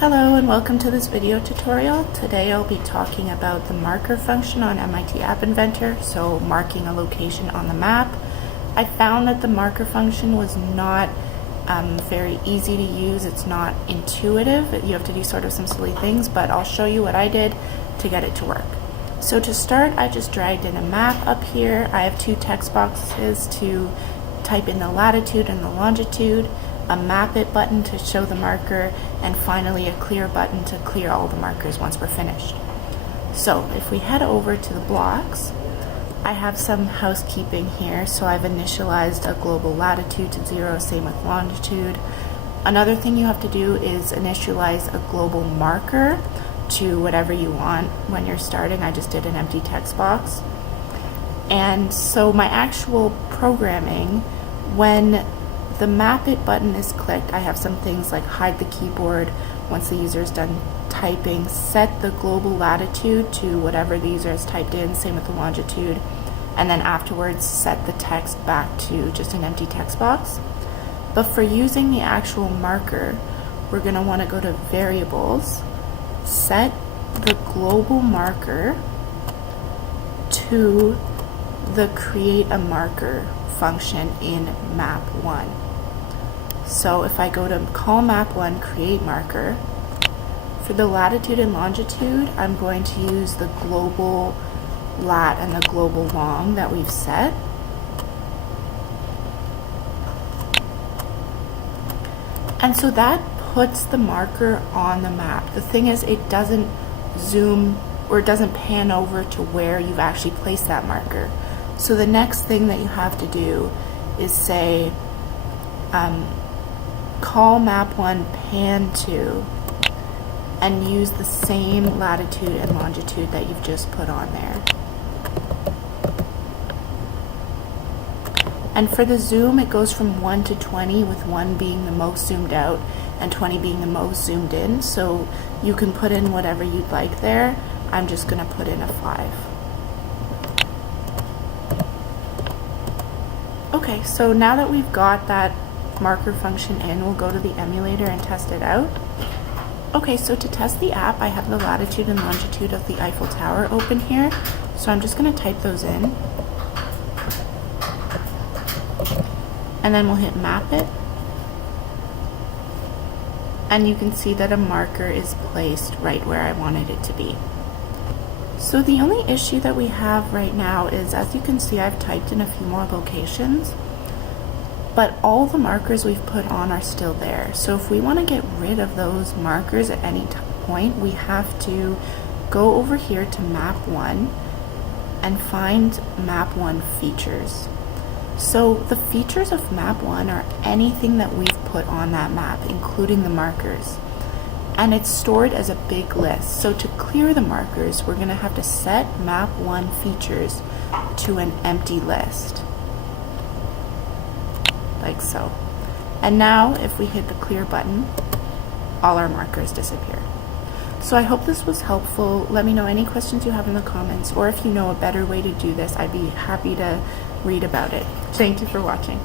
Hello and welcome to this video tutorial. Today I'll be talking about the marker function on MIT App Inventor, so marking a location on the map. I found that the marker function was not very easy to use. It's not intuitive. You have to do sort of some silly things, but I'll show you what I did to get it to work. So to start, I just dragged in a map up here. I have two text boxes to type in the latitude and the longitude, a map it button to show the marker, and finally a clear button to clear all the markers once we're finished. So if we head over to the blocks, I have some housekeeping here. So I've initialized a global latitude to 0, same with longitude. Another thing you have to do is initialize a global marker to whatever you want when you're starting. I just did an empty text box. And so my actual programming, when the map it button is clicked, I have some things like hide the keyboard once the user is done typing, set the global latitude to whatever the user has typed in, same with the longitude, and then afterwards set the text back to just an empty text box. But for using the actual marker, we're going to want to go to variables, set the global marker to the create a marker function in map 1. So if I go to call map 1 create marker, for the latitude and longitude, I'm going to use the global lat and the global long that we've set. And so that puts the marker on the map. The thing is, it doesn't zoom or it doesn't pan over to where you've actually placed that marker. So the next thing that you have to do is say call map 1 pan to, and use the same latitude and longitude that you've just put on there. And for the zoom, it goes from 1 to 20, with 1 being the most zoomed out and 20 being the most zoomed in. So you can put in whatever you'd like there. I'm just going to put in a 5. Okay, so now that we've got that marker function in, we'll go to the emulator and test it out. Okay, so to test the app, I have the latitude and longitude of the Eiffel Tower open here. So I'm just going to type those in. And then we'll hit map it. And you can see that a marker is placed right where I wanted it to be. So the only issue that we have right now is, as you can see, I've typed in a few more locations, but all the markers we've put on are still there. So if we want to get rid of those markers at any point, we have to go over here to map 1 and find map 1 features. So the features of map 1 are anything that we've put on that map, including the markers. And it's stored as a big list. So to clear the markers, we're going to have to set map 1 features to an empty list, like so. And now if we hit the clear button, all our markers disappear. So I hope this was helpful. Let me know any questions you have in the comments, or if you know a better way to do this, I'd be happy to read about it. Thank you for watching.